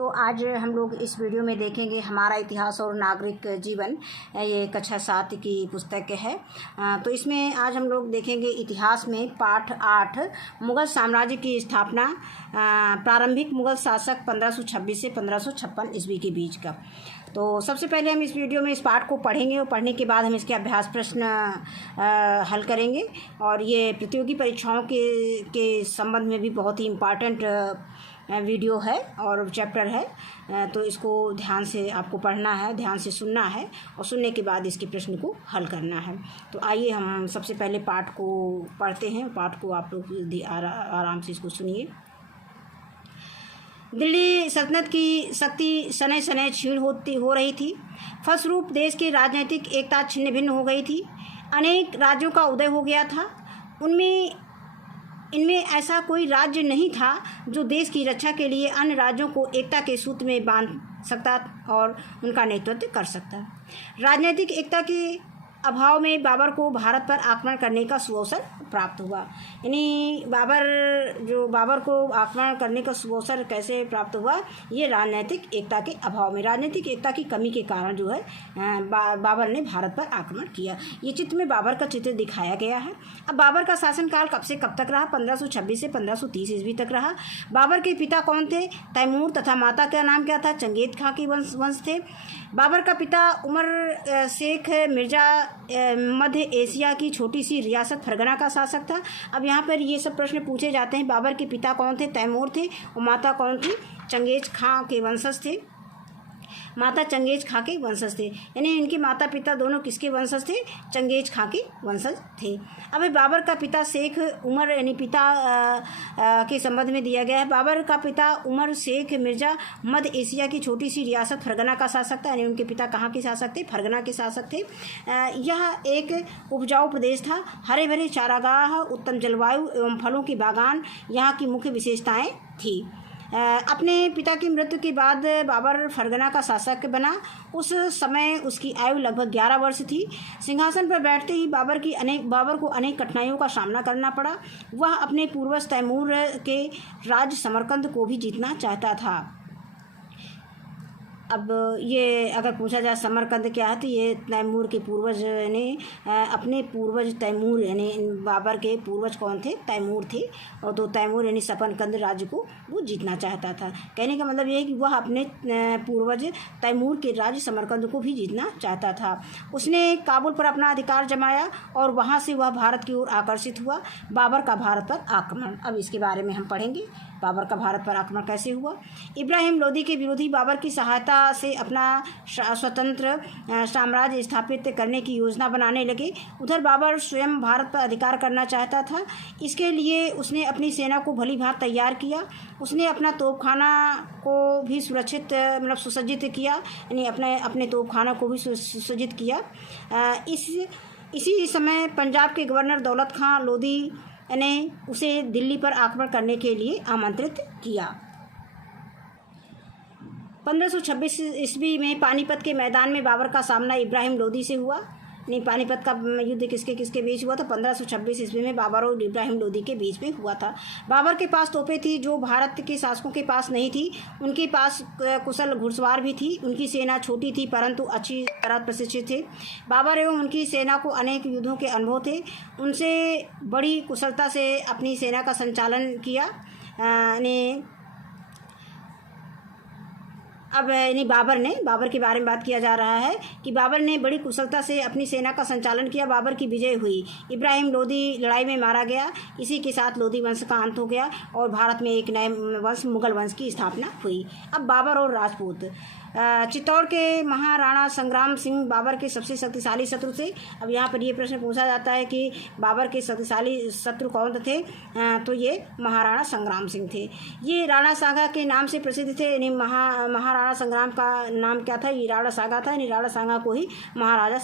तो आज हम लोग इस वीडियो में देखेंगे हमारा इतिहास और नागरिक जीवन। ये कक्षा 7 की पुस्तक है। तो इसमें आज हम लोग देखेंगे इतिहास में पाठ 8 मुग़ल साम्राज्य की स्थापना, प्रारंभिक मुग़ल शासक 1526 से 1556 ईस्वी के बीच का। तो सबसे पहले हम इस वीडियो में इस पाठ को पढ़ेंगे और पढ़ने के बाद हम इसके अभ्यास प्रश्न हल करेंगे। और ये प्रतियोगी परीक्षाओं के संबंध में भी बहुत ही इम्पॉर्टेंट वीडियो है और चैप्टर है। तो इसको ध्यान से आपको पढ़ना है, ध्यान से सुनना है और सुनने के बाद इसके प्रश्न को हल करना है। तो आइए हम सबसे पहले पाठ को पढ़ते हैं। पाठ को आप लोग आराम से इसको सुनिए। दिल्ली सल्तनत की शक्ति सने सने क्षीण हो रही थी। फलस्वरूप देश की राजनीतिक एकता छिन्न भिन्न हो गई थी। अनेक राज्यों का उदय हो गया था। इनमें ऐसा कोई राज्य नहीं था जो देश की रक्षा के लिए अन्य राज्यों को एकता के सूत्र में बांध सकता और उनका नेतृत्व कर सकता। राजनीतिक एकता के अभाव में बाबर को भारत पर आक्रमण करने का सुअवसर प्राप्त हुआ। यानी बाबर को आक्रमण करने का सुअवसर कैसे प्राप्त हुआ? ये राजनीतिक एकता के अभाव में, राजनीतिक एकता की कमी के कारण जो है बाबर ने भारत पर आक्रमण किया। ये चित्र में बाबर का चित्र दिखाया गया है। अब बाबर का शासनकाल कब से कब तक रहा? 1526 से 1530 ईस्वी तक रहा। बाबर के पिता कौन थे? तैमूर तथा माता का नाम क्या था? चंगेज खां के वंश थे। बाबर का पिता उमर शेख मिर्जा मध्य एशिया की छोटी सी रियासत फरगना का शासक था। अब यहाँ पर ये सब प्रश्न पूछे जाते हैं। बाबर के पिता कौन थे? तैमूर थे। और माता कौन थी? चंगेज खां के वंशज थे। माता चंगेज खां के वंशज थे। यानी इनके माता पिता दोनों किसके वंशज थे? चंगेज खां के वंशज थे। अब बाबर का पिता शेख उमर, यानी पिता के संबंध में दिया गया है। बाबर का पिता उमर शेख मिर्जा मध्य एशिया की छोटी सी रियासत फरगना का शासक था। यानी उनके पिता कहाँ के शासक थे? फरगना के शासक थे। यह एक उपजाऊ प्रदेश था। हरे भरे चारागाह, उत्तम जलवायु एवं फलों के बागान यहाँ की मुख्य विशेषताएँ थी। अपने पिता की मृत्यु के बाद बाबर फरगना का शासक बना। उस समय उसकी आयु लगभग 11 वर्ष थी। सिंहासन पर बैठते ही बाबर को अनेक कठिनाइयों का सामना करना पड़ा। वह अपने पूर्वज तैमूर के राज्य समरकंद को भी जीतना चाहता था। अब ये अगर पूछा जाए समरकंद क्या है, तो ये तैमूर के पूर्वज ने अपने पूर्वज तैमूर, यानी बाबर के पूर्वज कौन थे? तैमूर थे। और तो तैमूर यानी समरकंद राज्य को वो जीतना चाहता था। कहने का मतलब ये है कि वह अपने पूर्वज तैमूर के राज्य समरकंद को भी जीतना चाहता था। उसने काबुल पर अपना अधिकार जमाया और वहाँ से वह भारत की ओर आकर्षित हुआ। बाबर का भारत पर आक्रमण, अब इसके बारे में हम पढ़ेंगे। बाबर का भारत पर आक्रमण कैसे हुआ? इब्राहिम लोदी के विरोधी बाबर की सहायता से अपना स्वतंत्र साम्राज्य स्थापित करने की योजना बनाने लगे। उधर बाबर स्वयं भारत पर अधिकार करना चाहता था। इसके लिए उसने अपनी सेना को भली भांति तैयार किया। उसने अपना तोपखाना को भी सुसज्जित किया, यानी अपने तोपखाना को भी सुसज्जित किया। इसी समय पंजाब के गवर्नर दौलत खां लोदी ने उसे दिल्ली पर आक्रमण करने के लिए आमंत्रित किया। 1526 ईस्वी में पानीपत के मैदान में बाबर का सामना इब्राहिम लोदी से हुआ। नहीं, पानीपत का युद्ध किसके बीच हुआ था? 1526 ईस्वी में बाबर और इब्राहिम लोदी के बीच में हुआ था। बाबर के पास तोपें थी जो भारत के शासकों के पास नहीं थी। उनके पास कुशल घुड़सवार भी थी। उनकी सेना छोटी थी परंतु अच्छी तरह प्रशिक्षित थे। बाबर एवं उनकी सेना को अनेक युद्धों के अनुभव थे। उनसे बड़ी कुशलता से अपनी सेना का संचालन किया। अब यानी बाबर के बारे में बात किया जा रहा है कि बाबर ने बड़ी कुशलता से अपनी सेना का संचालन किया। बाबर की विजय हुई। इब्राहिम लोदी लड़ाई में मारा गया। इसी के साथ लोदी वंश का अंत हो गया और भारत में एक नए वंश मुगल वंश की स्थापना हुई। अब बाबर और राजपूत। चित्तौड़ के महाराणा संग्राम सिंह बाबर के सबसे शक्तिशाली शत्रु थे। अब यहाँ पर ये प्रश्न पूछा जाता है कि बाबर के शक्तिशाली शत्रु कौन थे? तो ये महाराणा संग्राम सिंह थे। ये राणा सांगा के नाम से प्रसिद्ध थे। यानी महाराणा संग्राम का नाम क्या था? ये राणा सांगा था। यानी राणा सांगा को ही महाराणा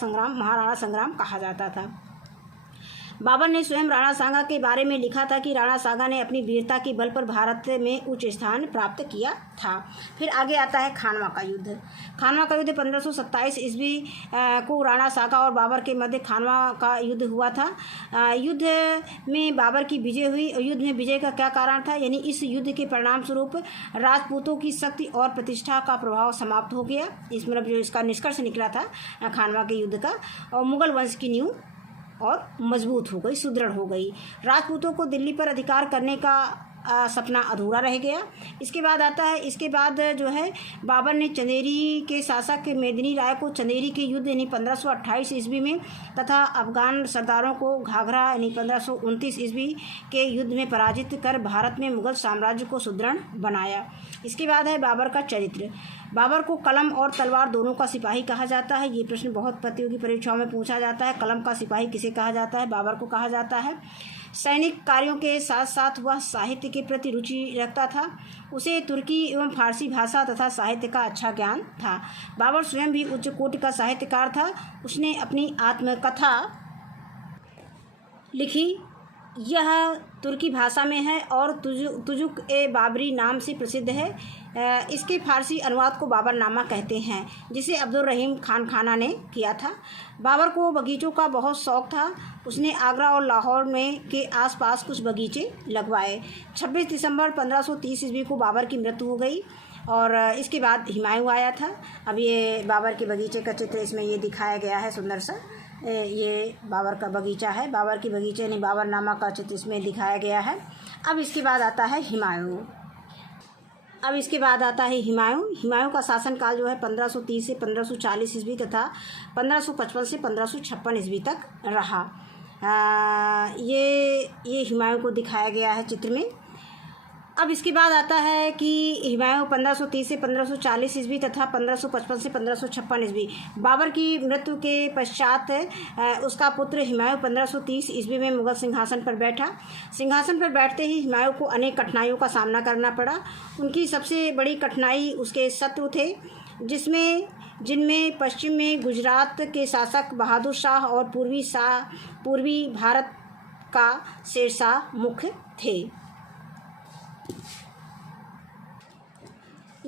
संग्राम कहा जाता था। बाबर ने स्वयं राणा सांगा के बारे में लिखा था कि राणा सांगा ने अपनी वीरता के बल पर भारत में उच्च स्थान प्राप्त किया था। फिर आगे आता है खानवा का युद्ध। खानवा का युद्ध 1527 ईस्वी को राणा सांगा और बाबर के मध्य खानवा का युद्ध हुआ था। युद्ध में बाबर की विजय हुई। युद्ध में विजय का क्या कारण था, यानी इस युद्ध के परिणाम स्वरूप राजपूतों की शक्ति और प्रतिष्ठा का प्रभाव समाप्त हो गया। इस मतलब जो इसका निष्कर्ष निकला था खानवा के युद्ध का, और मुगल वंश की नींव और मजबूत हो गई, सुदृढ़ हो गई। राजपूतों को दिल्ली पर अधिकार करने का सपना अधूरा रह गया। इसके बाद जो है बाबर ने चंदेरी के शासक मेदिनी राय को चंदेरी के युद्ध यानी 1528 ईस्वी में तथा अफगान सरदारों को घाघरा यानी 1529 ईस्वी के युद्ध में पराजित कर भारत में मुगल साम्राज्य को सुदृढ़ बनाया। इसके बाद है बाबर का चरित्र। बाबर को कलम और तलवार दोनों का सिपाही कहा जाता है। ये प्रश्न बहुत प्रतियोगी परीक्षाओं में पूछा जाता है। कलम का सिपाही किसे कहा जाता है? बाबर को कहा जाता है। सैनिक कार्यों के साथ साथ वह साहित्य के प्रति रुचि रखता था। उसे तुर्की एवं फारसी भाषा तथा साहित्य का अच्छा ज्ञान था। बाबर स्वयं भी उच्च कोटि का साहित्यकार था। उसने अपनी आत्मकथा लिखी। यह तुर्की भाषा में है और तुजुक ए बाबरी नाम से प्रसिद्ध है। इसके फारसी अनुवाद को बाबरनामा कहते हैं, जिसे अब्दुल रहीम खान खाना ने किया था। बाबर को बगीचों का बहुत शौक था। उसने आगरा और लाहौर में के आसपास कुछ बगीचे लगवाए। 26 दिसंबर 1530 ईस्वी को बाबर की मृत्यु हो गई और इसके बाद हुमायूं आया था। अब ये बाबर के बगीचे का चित्र इसमें ये दिखाया गया है, सुंदर सा। ये बाबर का बगीचा है। बाबर की बगीचे ने बाबरनामा का चित्र इसमें दिखाया गया है। अब इसके बाद आता है हुमायूं। हुमायूं का शासनकाल जो है 1530 से 1540 ईस्वी तथा 1555 से 1556 ईस्वी तक रहा। ये हुमायूं को दिखाया गया है चित्र में। अब इसके बाद आता है कि हुमायूं 1530 से 1540 ईस्वी तथा 1555 से 1556 ईस्वी। बाबर की मृत्यु के पश्चात उसका पुत्र हुमायूं 1530 ईस्वी में मुगल सिंहासन पर बैठा। सिंहासन पर बैठते ही हुमायूं को अनेक कठिनाइयों का सामना करना पड़ा। उनकी सबसे बड़ी कठिनाई उसके शत्रु थे, जिनमें पश्चिम में गुजरात के शासक बहादुर शाह और पूर्वी भारत का शेरशाह मुख्य थे।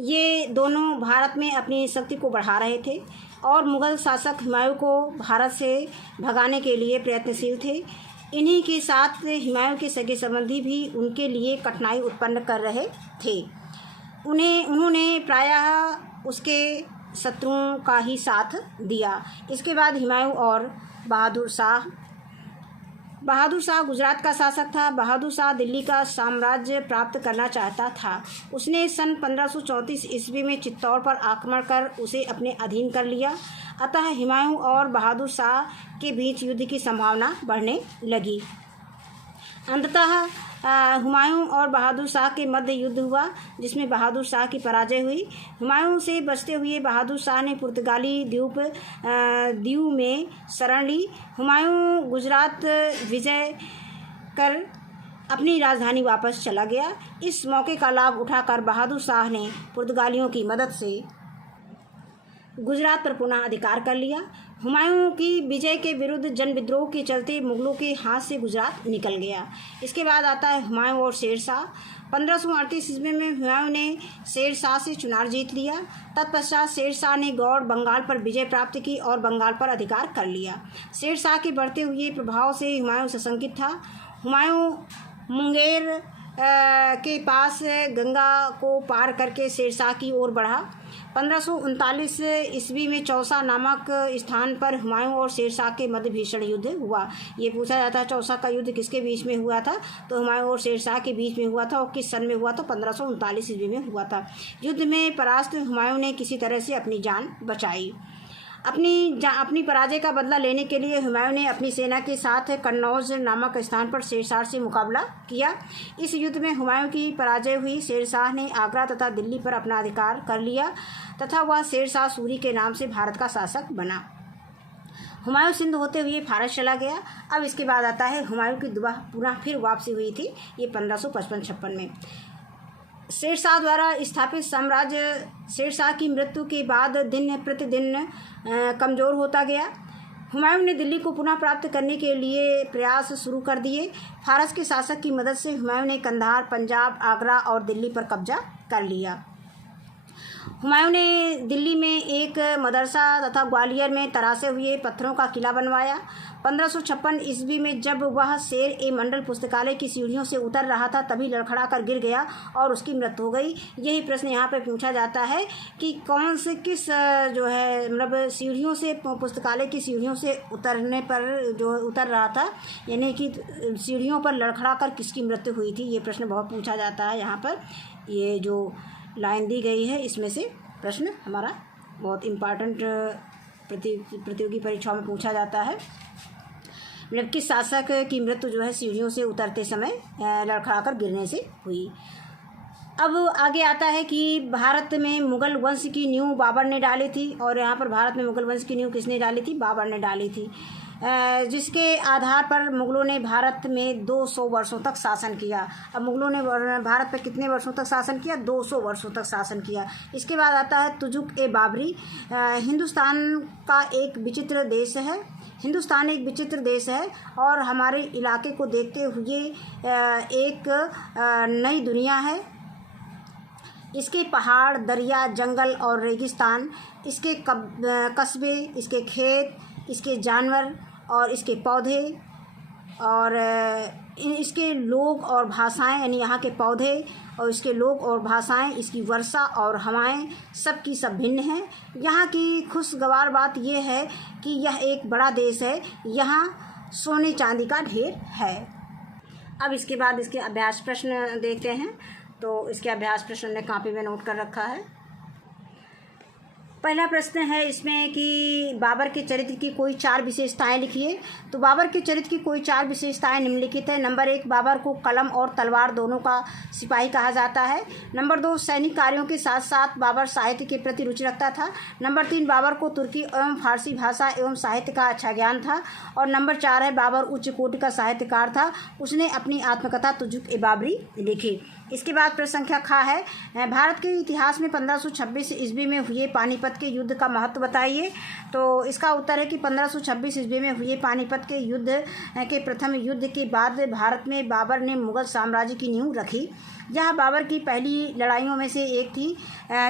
ये दोनों भारत में अपनी शक्ति को बढ़ा रहे थे और मुगल शासक हुमायूं को भारत से भगाने के लिए प्रयत्नशील थे। इन्हीं के साथ हुमायूं के सगे संबंधी भी उनके लिए कठिनाई उत्पन्न कर रहे थे। उन्होंने प्रायः उसके शत्रुओं का ही साथ दिया। इसके बाद हुमायूं और बहादुर शाह गुजरात का शासक था। बहादुर शाह दिल्ली का साम्राज्य प्राप्त करना चाहता था। उसने सन 1534 ईस्वी में चित्तौड़ पर आक्रमण कर उसे अपने अधीन कर लिया। अतः हुमायूं और बहादुर शाह के बीच युद्ध की संभावना बढ़ने लगी। अंततः हुमायूं और बहादुर शाह के मध्य युद्ध हुआ, जिसमें बहादुर शाह की पराजय हुई। हुमायूं से बचते हुए बहादुर शाह ने पुर्तगाली दीव में शरण ली। हुमायूं गुजरात विजय कर अपनी राजधानी वापस चला गया। इस मौके का लाभ उठाकर बहादुर शाह ने पुर्तगालियों की मदद से गुजरात पर पुनः अधिकार कर लिया। हुमायूं की विजय के विरुद्ध जन विद्रोह के चलते मुगलों के हाथ से गुजरात निकल गया। इसके बाद आता है हुमायूं और शेरशाह। 1538 ईस्वी में हुमायूं ने शेरशाह से चुनाव जीत लिया। तत्पश्चात शेरशाह ने गौड़ बंगाल पर विजय प्राप्त की और बंगाल पर अधिकार कर लिया। शेरशाह के बढ़ते हुए प्रभाव से हुमायूं सशंकित था। हुमायूं मुंगेर के पास गंगा को पार करके शेरशाह की ओर बढ़ा। 1539 ईस्वी में चौसा नामक स्थान पर हुमायूं और शेरशाह के मध्य भीषण युद्ध हुआ। ये पूछा जाता है चौसा का युद्ध किसके बीच में हुआ था, तो हुमायूं और शेरशाह के बीच में हुआ था। और किस सन में हुआ, तो 1539 ईस्वी में हुआ था। युद्ध में परास्त हुमायूं ने किसी तरह से अपनी जान बचाई। अपनी पराजय का बदला लेने के लिए हुमायूं ने अपनी सेना के साथ कन्नौज नामक स्थान पर शेरशाह से मुकाबला किया। इस युद्ध में हुमायूं की पराजय हुई। शेरशाह ने आगरा तथा दिल्ली पर अपना अधिकार कर लिया तथा वह शेरशाह सूरी के नाम से भारत का शासक बना। हुमायूं सिंध होते हुए फारस चला गया। अब इसके बाद आता है हुमायूं की पुनः फिर वापसी हुई थी, ये 1555 में। शेरशाह द्वारा स्थापित साम्राज्य शेरशाह की मृत्यु के बाद दिन प्रतिदिन कमज़ोर होता गया। हुमायूं ने दिल्ली को पुनः प्राप्त करने के लिए प्रयास शुरू कर दिए। फारस के शासक की मदद से हुमायूं ने कंधार, पंजाब, आगरा और दिल्ली पर कब्जा कर लिया। हुमायूं ने दिल्ली में एक मदरसा तथा ग्वालियर में तरासे हुए पत्थरों का किला बनवाया। 1556 ईस्वी में जब वह शेर-ए-मंडल पुस्तकालय की सीढ़ियों से उतर रहा था तभी लड़खड़ा कर गिर गया और उसकी मृत्यु हो गई। यही प्रश्न यहाँ पर पूछा जाता है कि कौन से किस जो है मतलब सीढ़ियों से, पुस्तकालय की सीढ़ियों से उतरने पर जो उतर रहा था, यानी कि सीढ़ियों पर लड़खड़ा कर किसकी मृत्यु हुई थी, ये प्रश्न बहुत पूछा जाता है। यहाँ पर ये जो लाइन दी गई है इसमें से प्रश्न हमारा बहुत इम्पॉर्टेंट प्रतियोगी परीक्षाओं में पूछा जाता है। मतलब किस शासक की मृत्यु जो है सीढ़ियों से उतरते समय लड़खड़ाकर गिरने से हुई। अब आगे आता है कि भारत में मुग़ल वंश की नींव बाबर ने डाली थी, और यहाँ पर भारत में मुग़ल वंश की नींव किसने डाली थी? बाबर ने डाली थी, जिसके आधार पर मुग़लों ने भारत में 200 वर्षों तक शासन किया। अब मुग़लों ने भारत पर कितने वर्षों तक शासन किया? 200 वर्षों तक शासन किया। इसके बाद आता है तुजुक-ए-बाबरी। हिंदुस्तान का एक विचित्र देश है, हिंदुस्तान एक विचित्र देश है और हमारे इलाके को देखते हुए एक नई दुनिया है। इसके पहाड़, दरिया, जंगल और रेगिस्तान, इसके कस्बे, इसके खेत, इसके जानवर और इसके पौधे और इसके लोग और भाषाएं, यानी यहाँ के पौधे और इसके लोग और भाषाएं, इसकी वर्षा और हवाएं सब की सब भिन्न हैं। यहाँ की खुशगवार बात यह है कि यह एक बड़ा देश है, यहाँ सोने चांदी का ढेर है। अब इसके बाद इसके अभ्यास प्रश्न देखते हैं। तो इसके अभ्यास प्रश्न ने कॉपी में नोट कर रखा है। पहला प्रश्न है इसमें कि बाबर के चरित्र की कोई 4 विशेषताएं लिखिए। तो बाबर के चरित्र की कोई 4 विशेषताएं निम्नलिखित है। नंबर 1, बाबर को कलम और तलवार दोनों का सिपाही कहा जाता है। नंबर 2, सैनिक कार्यों के साथ साथ बाबर साहित्य के प्रति रुचि रखता था। नंबर 3, बाबर को तुर्की एवं फारसी भाषा एवं साहित्य का अच्छा ज्ञान था। और नंबर 4 है, बाबर उच्च कोटि का साहित्यकार था, उसने अपनी आत्मकथा तुजुक-ए-बाबरी लिखी। इसके बाद प्रश्न संख्या ख है, भारत के इतिहास में 1526 ईस्वी में हुए पानीपत के युद्ध का महत्व बताइए। तो इसका उत्तर है कि 1526 ईस्वी में हुए पानीपत के युद्ध के प्रथम युद्ध के बाद भारत में बाबर ने मुग़ल साम्राज्य की नींव रखी। यह बाबर की पहली लड़ाइयों में से एक थी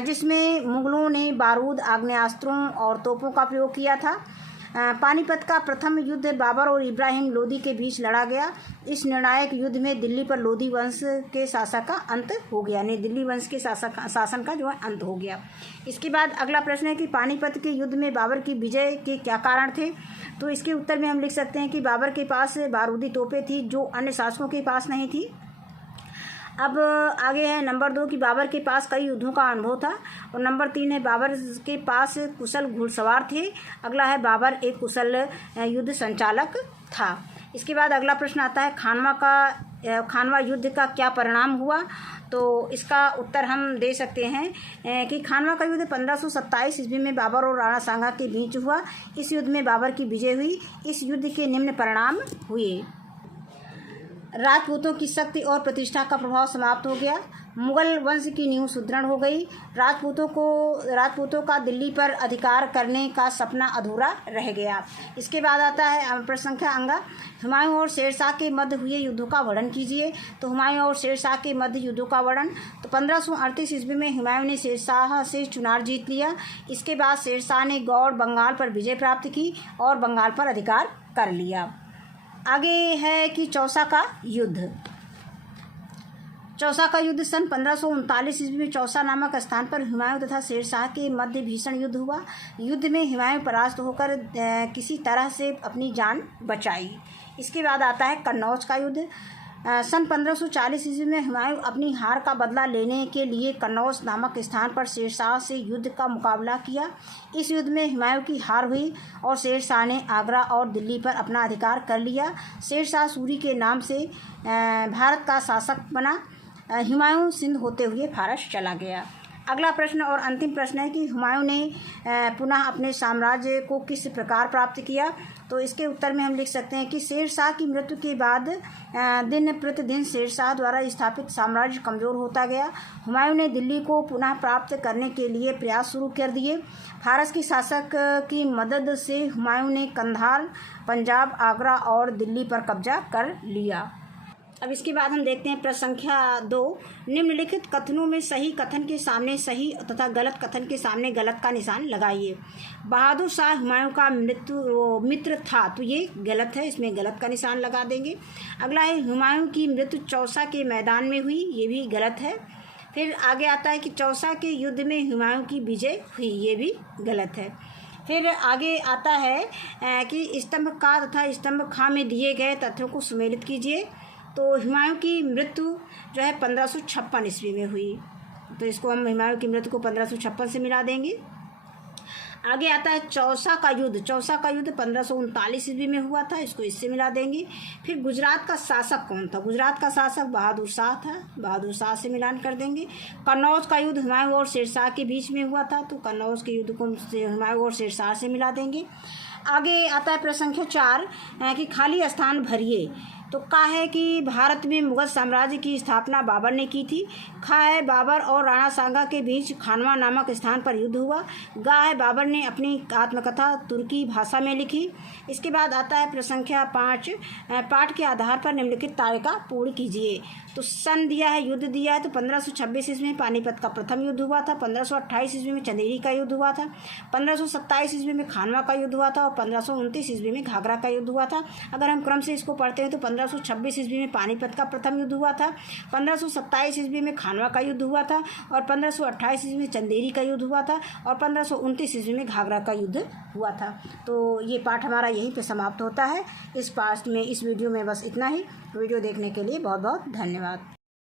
जिसमें मुग़लों ने बारूद, आग्नेयास्त्रों और तोपों का प्रयोग किया था। पानीपत का प्रथम युद्ध बाबर और इब्राहिम लोदी के बीच लड़ा गया। इस निर्णायक युद्ध में दिल्ली पर लोदी वंश के शासक का अंत हो गया, यानी दिल्ली वंश के शासन का जो है अंत हो गया। इसके बाद अगला प्रश्न है कि पानीपत के युद्ध में बाबर की विजय के क्या कारण थे। तो इसके उत्तर में हम लिख सकते हैं कि बाबर के पास बारूदी तोपें थी जो अन्य शासकों के पास नहीं थी। अब आगे है नंबर 2 कि बाबर के पास कई युद्धों का अनुभव था। और नंबर 3 है, बाबर के पास कुशल घुड़सवार थे। अगला है, बाबर एक कुशल युद्ध संचालक था। इसके बाद अगला प्रश्न आता है, खानवा युद्ध का क्या परिणाम हुआ। तो इसका उत्तर हम दे सकते हैं कि खानवा का युद्ध 1527 ईस्वी में बाबर और राणा सांगा के बीच हुआ। इस युद्ध में बाबर की विजय हुई। इस युद्ध के निम्न परिणाम हुए। राजपूतों की शक्ति और प्रतिष्ठा का प्रभाव समाप्त हो गया। मुग़ल वंश की नींव सुदृढ़ हो गई। राजपूतों का दिल्ली पर अधिकार करने का सपना अधूरा रह गया। इसके बाद आता है प्रश्न संख्या अंगा, हुमायूं और शेरशाह के मध्य हुए युद्धों का वर्णन कीजिए। तो हुमायूं और शेरशाह के मध्य युद्धों का वर्णन, तो 1538 ईस्वी में हुमायूं ने शेरशाह से चुनार जीत लिया। इसके बाद शेरशाह ने गौड़ बंगाल पर विजय प्राप्त की और बंगाल पर अधिकार कर लिया। आगे है कि चौसा का युद्ध। चौसा का युद्ध सन 1539 ईस्वी में चौसा नामक स्थान पर हुमायूं तथा शेरशाह के मध्य भीषण युद्ध हुआ। युद्ध में हुमायूं परास्त होकर किसी तरह से अपनी जान बचाई। इसके बाद आता है कन्नौज का युद्ध। सन 1540 ईस्वी में हुमायूं अपनी हार का बदला लेने के लिए कन्नौज नामक स्थान पर शेरशाह से युद्ध का मुकाबला किया। इस युद्ध में हुमायूं की हार हुई और शेरशाह ने आगरा और दिल्ली पर अपना अधिकार कर लिया। शेरशाह सूरी के नाम से भारत का शासक बना। हुमायूं सिंध होते हुए फारस चला गया। अगला प्रश्न और अंतिम प्रश्न है कि हुमायूं ने पुनः अपने साम्राज्य को किस प्रकार प्राप्त किया। तो इसके उत्तर में हम लिख सकते हैं कि शेर शाह की मृत्यु के बाद दिन प्रतिदिन शेर शाह द्वारा स्थापित साम्राज्य कमज़ोर होता गया। हुमायूं ने दिल्ली को पुनः प्राप्त करने के लिए प्रयास शुरू कर दिए। फारस के शासक की मदद से हुमायूं ने कंधार, पंजाब, आगरा और दिल्ली पर कब्जा कर लिया। अब इसके बाद हम देखते हैं प्रश्न संख्या 2। निम्नलिखित कथनों में सही कथन के सामने सही तथा गलत कथन के सामने गलत का निशान लगाइए। बहादुर शाह हुमायूं का मित्र था, तो ये गलत है, इसमें गलत का निशान लगा देंगे। अगला है हुमायूं की मृत्यु चौसा के मैदान में हुई, ये भी गलत है। फिर आगे आता है कि चौसा के युद्ध में हुमायूं की विजय हुई, ये भी गलत है। फिर आगे आता है कि स्तंभ का तथा स्तंभ खा में दिए गए तथ्यों को सुमेलित कीजिए। तो हुमायूं की मृत्यु जो है 1556 ईस्वी में हुई, तो इसको हम हुमायूं की मृत्यु को 1556 से मिला देंगे। आगे आता है चौसा का युद्ध 1539 ईस्वी में हुआ था, इसको इससे मिला देंगे। फिर गुजरात का शासक कौन था? गुजरात का शासक बहादुर शाह था, बहादुर शाह से मिलान कर देंगे। कन्नौज का युद्ध हुमायूं और शेरशाह के बीच में हुआ था, तो कन्नौज के युद्ध को हुमायूं और शेरशाह से मिला देंगे। आगे आता है प्रश्न संख्या 4 कि खाली स्थान भरिए। तो का है कि भारत में मुगल साम्राज्य की स्थापना बाबर ने की थी। खा है बाबर और राणा सांगा के बीच खानवा नामक स्थान पर युद्ध हुआ। गा है बाबर ने अपनी आत्मकथा तुर्की भाषा में लिखी। इसके बाद आता है प्रश्न संख्या 5 पाठ के आधार पर निम्नलिखित तालिका पूर्ण कीजिए। तो सन दिया है, युद्ध दिया है, तो 1526 ईस्वी में पानीपत का प्रथम युद्ध हुआ था, 1528 ईस्वी में चंदेरी का युद्ध हुआ था, 1527 ईस्वी में खानवा का युद्ध हुआ था और 1529 ईस्वी में घाघरा का युद्ध हुआ था। अगर हम क्रम से इसको पढ़ते हैं तो 1526 ईस्वी में पानीपत का प्रथम युद्ध हुआ था, 1527 ईस्वी में खानवा का युद्ध हुआ था और 1528 ईस्वी में चंदेरी का युद्ध हुआ था और 1529 ईस्वी में घाघरा का युद्ध हुआ था। तो ये पाठ हमारा यहीं पे समाप्त होता है। इस वीडियो में बस इतना ही। वीडियो देखने के लिए बहुत बहुत धन्यवाद।